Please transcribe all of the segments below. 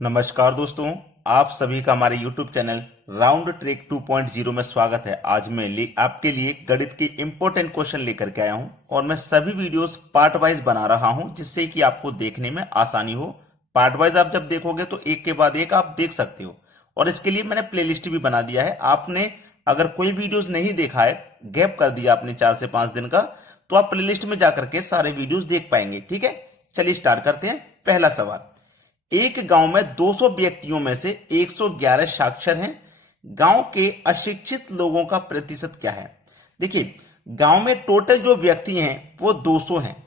नमस्कार दोस्तों, आप सभी का हमारे YouTube चैनल राउंड ट्रिक 2.0 में स्वागत है। आज मैं आपके लिए गणित के इंपॉर्टेंट क्वेश्चन लेकर के आया हूं और मैं सभी वीडियोस पार्ट वाइज बना रहा हूं जिससे कि आपको देखने में आसानी हो। पार्ट वाइज आप जब देखोगे तो एक के बाद एक आप देख सकते हो और इसके लिए मैंने प्लेलिस्ट भी बना दिया है। आपने अगर कोई वीडियोज नहीं देखा है, गैप कर दिया आपने 4 से 5 दिन का, तो आप प्लेलिस्ट में जाकर के सारे वीडियोज देख पाएंगे। ठीक है, चलिए स्टार्ट करते हैं। पहला सवाल, एक गांव में 200 व्यक्तियों में से 111 साक्षर हैं। गांव के अशिक्षित लोगों का प्रतिशत क्या है? देखिए, गांव में टोटल जो व्यक्ति हैं वो 200 हैं।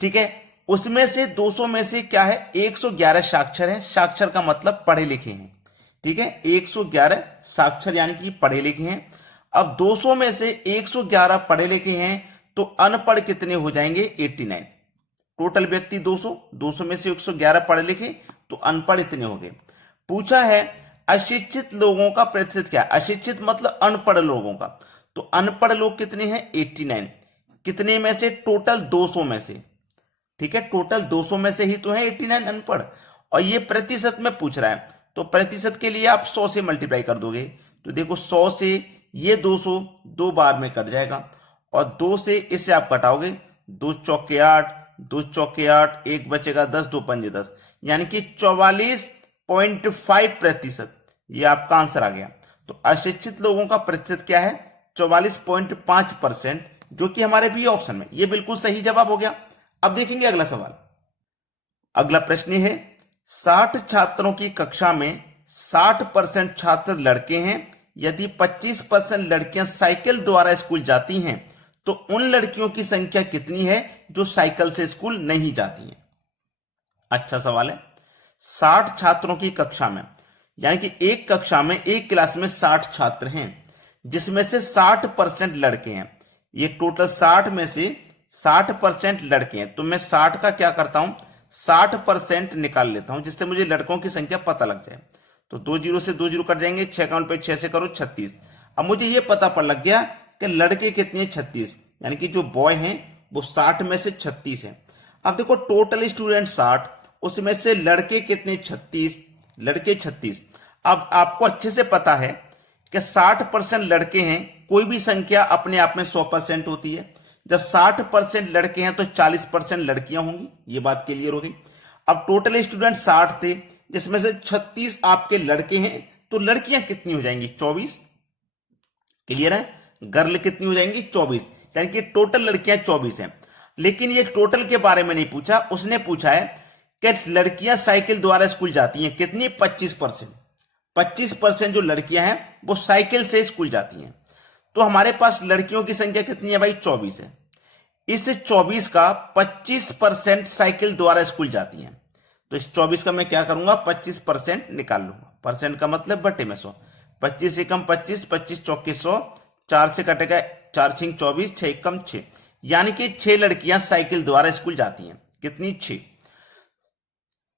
ठीक है, उसमें से 200 में से क्या है, 111 साक्षर हैं। साक्षर का मतलब पढ़े लिखे हैं। ठीक है, 111 साक्षर यानी कि पढ़े लिखे हैं। अब 200 में से 111 पढ़े लिखे हैं तो अनपढ़ कितने हो जाएंगे? 89। टोटल व्यक्ति 200, 200 में से 111 पढ़े लिखे तो अनपढ़ इतने हो गए। पूछा है अशिक्षित लोगों का प्रतिशत क्या है? अशिक्षित मतलब अनपढ़ लोगों का, तो अनपढ़ लोग कितने हैं? 89। कितने में से? टोटल 200 में से। ठीक है, टोटल 200 में से ही तो है 89 अनपढ़, और ये प्रतिशत में पूछ रहा है तो प्रतिशत के लिए आप 100 से मल्टीप्लाई कर दोगे तो देखो 100 से ये 200 दो बार में कट जाएगा और 2 से इससे आप कटाओगे, 2 चौके 8, 2 चौके 8, एक बचेगा 10, 2 पंजे 10, यानी कि 44.5 प्रतिशत। ये आपका आंसर आ गया। तो अशिक्षित लोगों का प्रतिशत क्या है? 44.5%, जो कि हमारे बी ऑप्शन में ये बिल्कुल सही जवाब हो गया। अब देखेंगे अगला सवाल। अगला प्रश्न है, 60 छात्रों की कक्षा में 60% छात्र लड़के हैं। यदि 25% लड़कियां साइकिल द्वारा स्कूल जाती हैं तो उन लड़कियों की संख्या कितनी है जो साइकिल से स्कूल नहीं जाती हैं? अच्छा सवाल है। 60 छात्रों की कक्षा में, यानी कि एक कक्षा में, एक क्लास में 60 छात्र हैं जिसमें से 60% लड़के हैं। ये टोटल 60 में से 60% लड़के हैं, तो मैं 60 का क्या करता हूं, 60% निकाल लेता हूं जिससे मुझे लड़कों की संख्या पता लग जाए। तो 2 जीरो से 2 जीरो कट जाएंगे, 6 काउंट पे 6 से करो 36। अब मुझे ये पता पड़ लग गया कि लड़के कितने हैं? 36, यानी कि जो बॉय हैं वो 60 में से 36 हैं। अब देखो टोटल स्टूडेंट 60, उसमें से लड़के कितने? 36, लड़के 36। अब आपको अच्छे से पता है कि 60% लड़के हैं, कोई भी संख्या अपने आप में 100% होती है। जब 60% लड़के हैं तो 40% लड़कियां होंगी, ये बात क्लियर हो गई। अब टोटल स्टूडेंट 60 थे जिसमें से 36 आपके लड़के हैं, तो लड़कियां कितनी हो जाएंगी? 24। क्लियर है? गर्ल कितनी हो जाएंगी? 24, यानी कि टोटल लड़कियां 24 हैं। लेकिन ये टोटल के बारे में नहीं पूछा, उसने पूछा है कि लड़कियां साइकिल द्वारा स्कूल जाती हैं कितनी? 25%। 25% जो लड़कियां हैं वो साइकिल से स्कूल जाती हैं। तो हमारे पास लड़कियों की संख्या कितनी है भाई? 24 है। इस 24 का 25% साइकिल द्वारा स्कूल जाती हैं, तो इस 24 का मैं क्या करूंगा? 25% निकाल लूंगा। परसेंट का मतलब बटे में 100। 25 एकम 25, 25 चौके 100, 4 से कटेगा 4 छिंग 24, 6 एकम 6, यानी कि 6 लड़कियां साइकिल द्वारा स्कूल जाती हैं। कितनी? 6।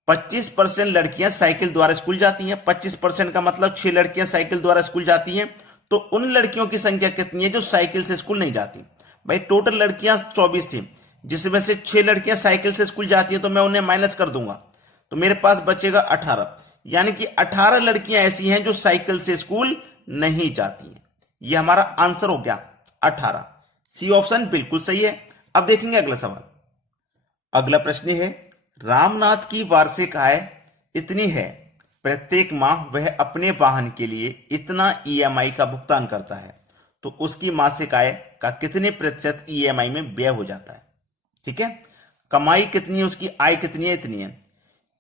25% लड़कियां साइकिल द्वारा स्कूल जाती हैं, 25% का मतलब 6 लड़कियां साइकिल द्वारा स्कूल जाती हैं। तो उन लड़कियों की संख्या कितनी है जो साइकिल से स्कूल नहीं जाती? भाई टोटल लड़कियां 24 थी जिसमें से 6 लड़कियां साइकिल से स्कूल जाती हैं, तो मैं उन्हें माइनस कर दूंगा तो मेरे पास बचेगा 18, यानी कि 18 लड़कियां ऐसी हैं जो साइकिल से स्कूल नहीं जाती हैं। यह हमारा आंसर हो गया 18। सी ऑप्शन बिल्कुल सही है। अब देखेंगे अगला सवाल। अगला प्रश्न है, रामनाथ की वार्षिक आय इतनी है, प्रत्येक माह वह अपने वाहन के लिए इतना ईएमआई का भुगतान करता है, तो उसकी मासिक आय का कितने प्रतिशत ईएमआई में व्यय हो जाता है? ठीक है, कमाई कितनी है उसकी, आय कितनी है? इतनी है।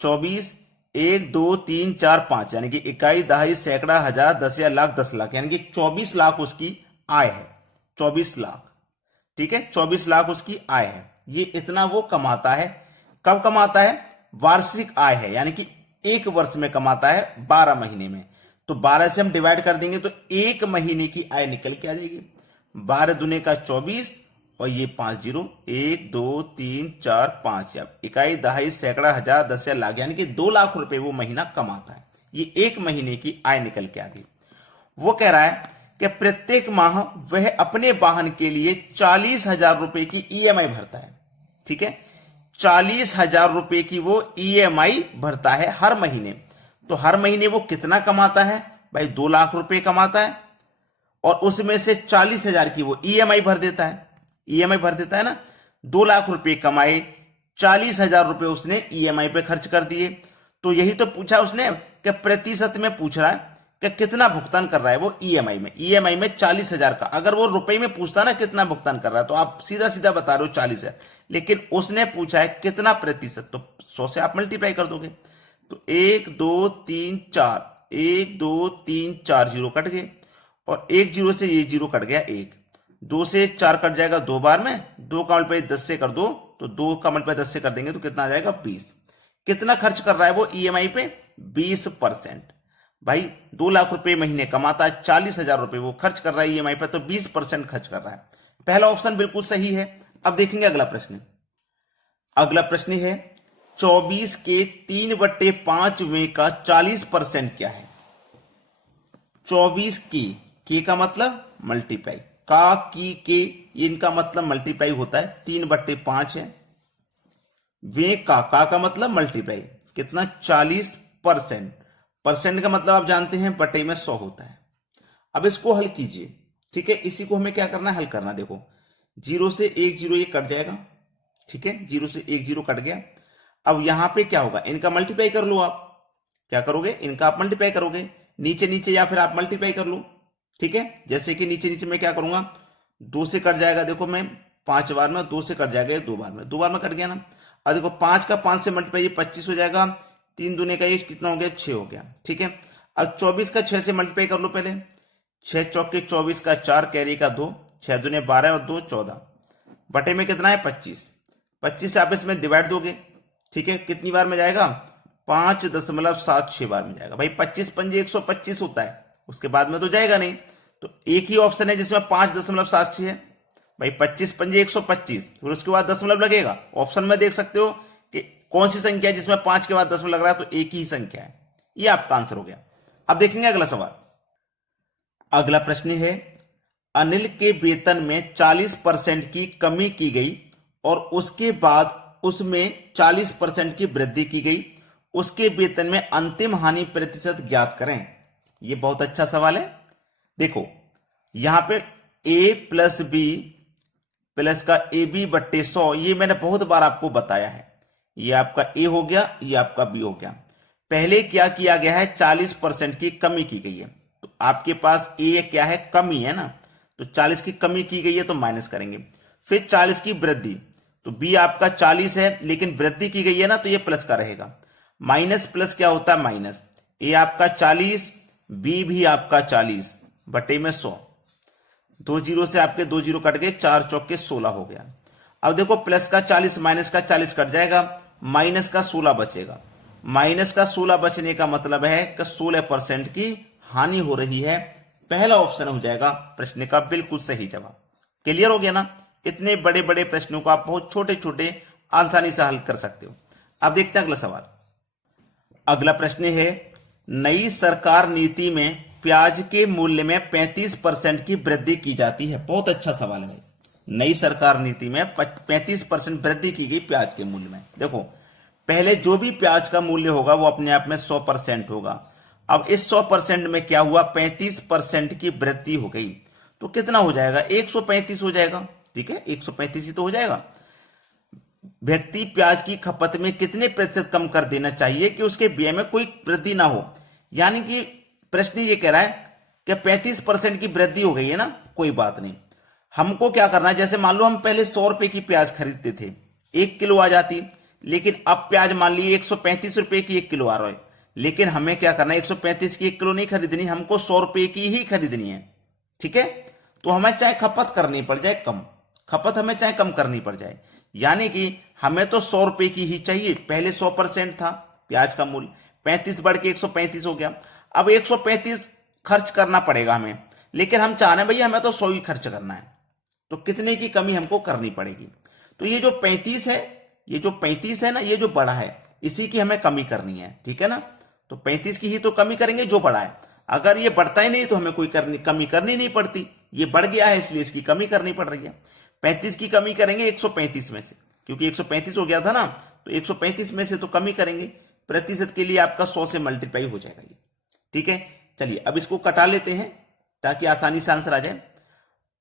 24, 1 2 3 4 5, यानी कि इकाई, दहाई, सैकड़ा, हजार, दसिया, लाख, 10 लाख, यानी कि 24 लाख उसकी आय है। 24 लाख। ठीक है, 24 लाख उसकी आय है। ये इतना वो कमाता है। कब कमाता है? वार्षिक आय है, यानी कि एक वर्ष में कमाता है, 12 महीने में। तो 12 से हम डिवाइड कर देंगे तो एक महीने की आय निकल के आ जाएगी। 12 दुने का 24 और ये 5 जीरो, 1 2 3 4 5, इकाई, दहाई, सैकड़ा, हजार, दसिया, लाख, यानी कि 2 लाख रुपए वो महीना कमाता है। ये एक महीने की आय निकल के आ गई। वो कह रहा है कि प्रत्येक माह वह अपने वाहन के लिए 40,000 रुपए की ईएमआई भरता है। ठीक है, 40,000 रुपए की वो ईएमआई भरता है हर महीने। तो हर महीने वो कितना कमाता है भाई? 2 लाख रुपए कमाता है और उसमें से 40,000 की वो ईएमआई भर देता है। ईएमआई भर देता है ना। 2 लाख रुपए कमाए, 40,000 रुपए उसने ईएमआई पे खर्च कर दिए। तो यही तो पूछा उसने कि प्रतिशत में पूछ रहा है कि कितना भुगतान कर रहा है वो ईएमआई में। ईएमआई में 40,000 का, अगर वो रुपए में पूछता ना कितना भुगतान कर रहा है तो आप सीधा सीधा बता रहे हो 40,000, लेकिन उसने पूछा है कितना प्रतिशत, तो 100 से आप मल्टीप्लाई कर दोगे। तो 1 2 3 4, 1 2 3 4 जीरो कट गए और 1 जीरो से ये जीरो कट गया 1, 2 से 4 कट जाएगा 2 बार में, 2 का मल्टीप्लाई 10 से कर दो तो 2 का मल्टीप्लाई 10 से कर देंगे तो कितना आ जाएगा 20। कितना खर्च कर रहा है वो ईएमआई पे? 20%। भाई 2 लाख रुपए महीने कमाता है, 40,000 रुपए वो खर्च कर रहा है ईएमआई पे, तो 20% खर्च कर रहा है। पहला ऑप्शन बिल्कुल सही है। अब देखेंगे अगला प्रश्न। अगला प्रश्न है 24 के 3/5 का 40% क्या है? 24 के का मतलब मल्टीप्लाई, का की के इनका मतलब मल्टीप्लाई होता है, 3/5 है। वे का मतलब मल्टीप्लाई, कितना? 40%। परसेंट का मतलब आप जानते हैं बटे में 100 होता है। अब इसको हल कीजिए, ठीक है। इसी को हमें क्या करना है? हल करना। देखो 0 से 1 जीरो ये कट जाएगा, ठीक है। 0 से 1 जीरो कट गया। अब यहां पे क्या होगा? इनका मल्टीप्लाई कर लो। आप क्या करोगे? इनका आप मल्टीप्लाई करोगे, नीचे नीचे या फिर आप मल्टीप्लाई कर लो, ठीक है। जैसे कि नीचे नीचे मैं क्या करूंगा, 2 से कट जाएगा, देखो मैं 5 बार में, 2 से कट जाएगा 2 बार में, 2 बार में कट गया ना। अब देखो 5 का 5 से मल्टीप्लाई 25 हो जाएगा, 3 दूने का ये कितना हो गया? 6 हो गया, ठीक है। अब 24 का 6 से मल्टीप्लाई कर लो पहले, 6 चौके 24 का 4 कैरी का 2, 6 दूने 12 और 2 14, बटे में कितना है? 25। 25 से आप इसमें डिवाइड दोगे, ठीक है। कितनी बार में जाएगा? 5.76 बार में जाएगा। भाई 25 पंजे 125 होता है, उसके बाद में तो जाएगा नहीं। तो एक ही ऑप्शन है जिसमें 5.76 है। भाई 25 पंजे 125, फिर उसके बाद दशमलव लगेगा। ऑप्शन में देख सकते हो कि कौन सी संख्या है जिसमें 5 के बाद दशमलव लग रहा है, तो एक ही संख्या है। ये आपका आंसर हो गया। अब देखेंगे अगला सवाल। अगला प्रश्न है अनिल के वेतन में 40% की कमी की गई और उसके बाद उसमें 40% की वृद्धि की गई, उसके वेतन में अंतिम हानि प्रतिशत ज्ञात करें। यह बहुत अच्छा सवाल है। देखो यहां पे a प्लस बी प्लस का AB बट्टे 100, ये मैंने बहुत बार आपको बताया है। ये आपका A हो गया, ये आपका B हो गया। पहले क्या किया गया है? 40% की कमी की गई है, तो आपके पास A क्या है? कमी है ना, तो 40 की कमी की गई है तो माइनस करेंगे। फिर 40 की वृद्धि, तो B आपका 40 है लेकिन वृद्धि की गई है ना, तो ये प्लस का रहेगा। माइनस प्लस क्या होता है? माइनस। A आपका 40, B भी आपका 40 बटे में 100, 2 जीरो से आपके 2 जीरो कट गए, 4 चौके 16 हो गया। अब देखो प्लस का 40 माइनस का 40 कट जाएगा, माइनस का 16 बचेगा। माइनस का 16 बचने का मतलब है कि 16% की हानि हो रही है। पहला ऑप्शन हो जाएगा प्रश्न का बिल्कुल सही जवाब। क्लियर हो गया ना? इतने बड़े बड़े प्रश्नों को आप बहुत छोटे छोटे आसानी से हल कर सकते हो। अब देखते हैं अगला सवाल। अगला प्रश्न है नई सरकार नीति में प्याज के मूल्य में 35% की वृद्धि की जाती है। बहुत अच्छा सवाल है। नई सरकार नीति में 35% वृद्धि की गई प्याज के मूल्य में। देखो पहले जो भी प्याज का मूल्य होगा वो अपने आप में 100% होगा। अब इस 100% में क्या हुआ? 35% की वृद्धि हो गई, तो कितना हो जाएगा? 135 हो जाएगा, ठीक है। 135 ही तो हो जाएगा। व्यक्ति प्याज की खपत में कितने प्रतिशत कम कर देना चाहिए कि उसके व्यय में कोई वृद्धि ना हो? यानी कि प्रश्न ये कह रहा है कि 35% की वृद्धि हो गई है ना, कोई बात नहीं। हमको क्या करना है? जैसे मान लो हम पहले 100 रुपए की प्याज खरीदते थे, 1 किलो आ जाती, लेकिन अब प्याज मान लीजिए 135 रुपए की 1 किलो आ रहा है, लेकिन हमें क्या करना है? 135 की 1 किलो नहीं खरीदनी, हमको 100 रुपए की ही खरीदनी है, ठीक है। तो हमें चाहे खपत करनी पड़ जाए कम, खपत हमें चाहे कम करनी पड़ जाए, यानी कि हमें तो 100 रुपए की ही चाहिए। पहले 100% था प्याज का मूल्य, 35 बढ़ के 135 हो गया। अब 135 खर्च करना पड़ेगा हमें, लेकिन हम चाह रहे हैं भैया हमें तो 100 ही खर्च करना है, तो कितने की कमी हमको करनी पड़ेगी? तो ये जो 35 है, ये जो 35 है ना, ये जो बड़ा है, इसी की हमें कमी करनी है, ठीक है ना। तो 35 की ही तो कमी करेंगे जो बड़ा है। अगर ये बढ़ता ही नहीं तो हमें कोई कमी करनी नहीं पड़ती। ये बढ़ गया है इसलिए इसकी कमी करनी पड़ रही है। 35 की कमी करेंगे 135 में से, क्योंकि 135 हो गया था ना, तो 135 में से तो कम ही करेंगे, प्रतिशत के लिए आपका 100 से मल्टीप्लाई हो जाएगा ये। ठीक है, चलिए अब इसको कटा लेते हैं ताकि आसानी से आंसर आ जाए।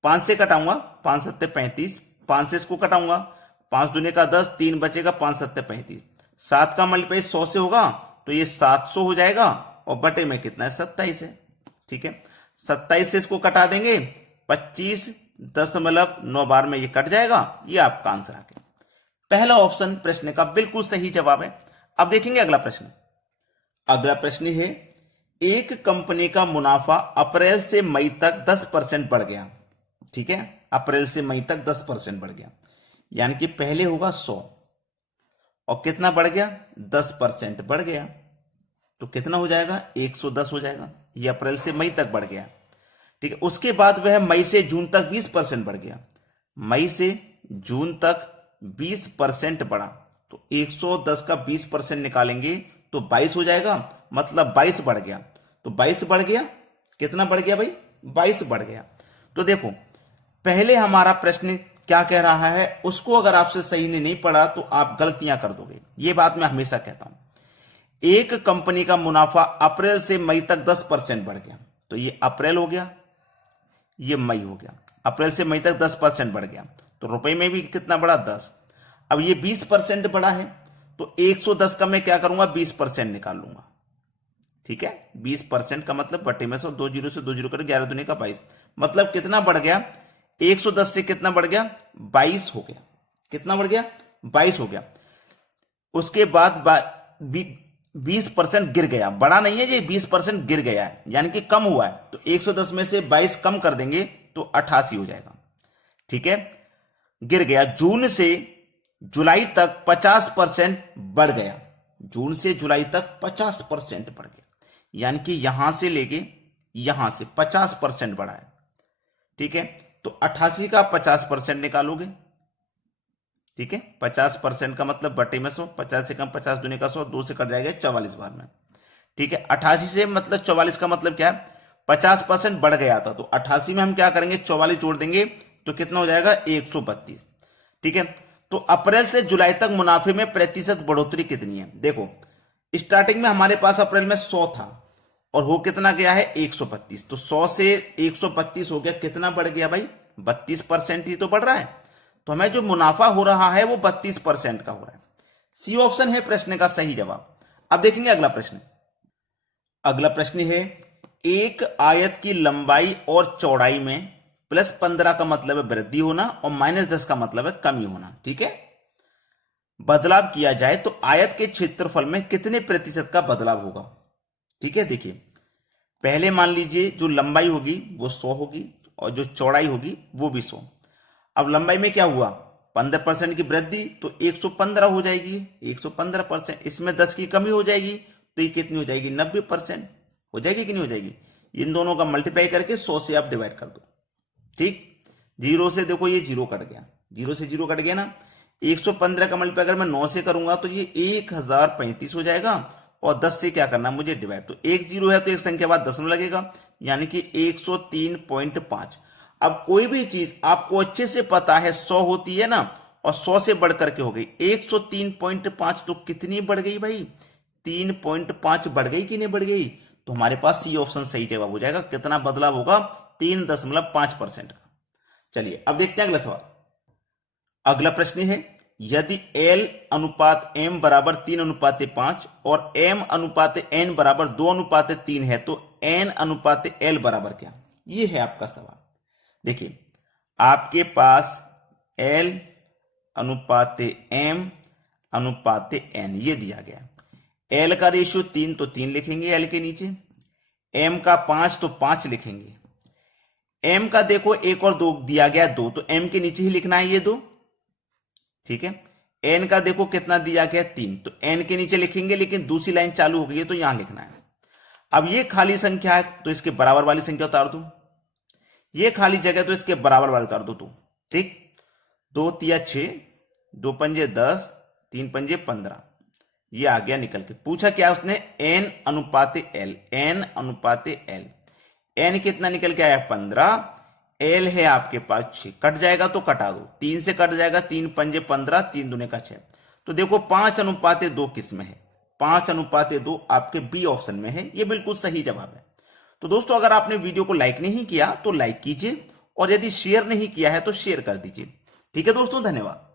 5 से कटाऊंगा, 5 सत्ते 35, 5 से इसको कटाऊंगा, 5 दूने का 10, 3 बचेगा, 5 सत्ते 35, 7 का मल्टीप्लाई 100 से होगा तो ये 700 हो जाएगा, और बटे में कितना है 27 है। ठीक है, 27 से इसको कटा देंगे, 25.9 में ये कट जाएगा, ये आपका आंसर आ गया। पहला ऑप्शन प्रश्न का बिल्कुल सही जवाब है। अब देखेंगे अगला प्रश्न। अगला प्रश्न है, एक कंपनी का मुनाफा अप्रैल से मई तक 10% बढ़ गया। ठीक है, अप्रैल से मई तक 10% बढ़ गया, यानी कि पहले होगा 100 और कितना बढ़ गया 10% बढ़ गया, तो कितना हो जाएगा 110 हो जाएगा। ये अप्रैल से मई तक बढ़ गया। ठीक है, उसके बाद वह मई से जून तक 20% बढ़ गया, मई से जून तक 20% बढ़ा, तो 110 का 20% निकालेंगे तो 22 हो जाएगा, मतलब 22 बढ़ गया। तो 22 बढ़ गया, कितना बढ़ गया भाई 22 बढ़ गया। तो देखो पहले हमारा प्रश्न क्या कह रहा है, उसको अगर आपसे सही ने नहीं पढ़ा तो आप गलतियां कर दोगे। ये बात मैं हमेशा कहता हूं। एक कंपनी का मुनाफा अप्रैल से मई तक 10% बढ़ गया, तो ये अप्रैल हो गया, ये मई हो गया। अप्रैल से मई तक 10% बढ़ गया, तो रुपए में भी कितना बढ़ा 10। अब ये 20% बढ़ा है, तो 110 का मैं क्या करूंगा 20% निकाल लूंगा। ठीक है, 20% का मतलब बटे में 100, 2 जीरो से 2 जीरो कर 11 दूनी का 22, मतलब कितना बढ़ गया 110 से कितना बढ़ गया 22 हो गया। कितना बढ़ गया 22 हो गया। उसके बाद 20% गिर गया, बड़ा नहीं है ये, 20% गिर गया है, यानी कि कम हुआ है। तो 110 में से 22 कम कर देंगे तो 88 हो जाएगा। ठीक है, गिर गया। जून से जुलाई तक 50% बढ़ गया, जून से जुलाई तक 50% बढ़ गया, यानी कि यहां से लेके यहां से 50% बढ़ा है। ठीक है, तो 88 का 50% निकालोगे। ठीक है, 50% का मतलब बटे में 100, 50 से कम 50 दूने का 100, 2 से कट जाएगा 44 बार में। ठीक है, 88 से मतलब 44 का मतलब क्या है 50% बढ़ गया था, तो 88 में हम क्या करेंगे 44 जोड़ देंगे तो कितना हो जाएगा 132। ठीक है, तो अप्रैल से जुलाई तक मुनाफे में प्रतिशत बढ़ोतरी कितनी है। देखो स्टार्टिंग में हमारे पास अप्रैल में 100 था और हो कितना गया है 132, तो 100 से 132 हो गया, कितना बढ़ गया भाई 32% ही तो बढ़ रहा है। तो हमें जो मुनाफा हो रहा है वो 32% का हो रहा है। सी ऑप्शन है प्रश्न का सही जवाब। अब देखेंगे अगला प्रश्न। अगला प्रश्न है, एक आयत की लंबाई और चौड़ाई में +15 का मतलब है वृद्धि होना और -10 का मतलब है कमी होना। ठीक है, बदलाव किया जाए तो आयत के क्षेत्रफल में कितने प्रतिशत का बदलाव होगा। ठीक है, देखिए पहले मान लीजिए जो लंबाई होगी वो 100 होगी और जो चौड़ाई होगी वो भी 100। अब लंबाई में क्या हुआ 15% की वृद्धि, तो 115 हो जाएगी, 115%। इसमें 10 की कमी हो जाएगी तो ये कितनी हो जाएगी 90% हो जाएगी कि नहीं हो जाएगी। इन दोनों का मल्टीप्लाई करके 100 से आप डिवाइड कर दो। ठीक, 0 से देखो ये 0 कट गया, 0 से 0 कट गया ना। 115 का मल्टीप्लाई अगर मैं 9 से करूंगा तो ये 1035 हो जाएगा, और 10 से क्या करना मुझे डिवाइड, तो 1 0 है तो एक संख्या बाद दशमलव लगेगा, यानी कि 103.5। अब कोई भी चीज आपको अच्छे से पता है 100 होती है ना, और 100 से बढ़ करके हो गई 103.5, तो कितनी बढ़ गई भाई 3.5 बढ़ गई कि नहीं बढ़ गई। तो हमारे पास सी ऑप्शन सही जवाब हो जाएगा। कितना बदलाव होगा 3.5% का। चलिए अब देखते हैं अगला सवाल। अगला प्रश्न है, यदि L अनुपात M बराबर 3:5 और M अनुपात N बराबर 2:3 है तो N अनुपात L बराबर क्या। ये है आपका सवाल। देखिए आपके पास L अनुपात M अनुपात N ये दिया गया। L का रेशियो 3 तो 3 लिखेंगे L के नीचे, M का 5 तो 5 लिखेंगे। M का देखो 1 और 2 दिया गया 2, तो M के नीचे ही लिखना है ये 2। ठीक है, N का देखो कितना दिया गया 3, तो N के नीचे लिखेंगे, लेकिन दूसरी लाइन चालू हो गई है तो यहां लिखना है। अब ये खाली संख्या है तो इसके बराबर वाली संख्या उतार दो, ये खाली जगह तो इसके बराबर वाली उतार दो। तो ठीक, 2 तिया 6, 2 पंजे 10, 3 पंजे 15, ये आ गया निकल के। पूछा क्या उसने N अनुपात L, N अनुपात L। N कितना निकल के आया 15, एल है आपके पास 6, कट जाएगा तो कटा दो, 3 से कट जाएगा, 3 पंजे 15, 3 दूने का 6। तो देखो 5:2 किस में है, 5:2 आपके बी ऑप्शन में है। ये बिल्कुल सही जवाब है। तो दोस्तों अगर आपने वीडियो को लाइक नहीं किया तो लाइक कीजिए, और यदि शेयर नहीं किया है तो शेयर कर दीजिए। ठीक है दोस्तों, धन्यवाद।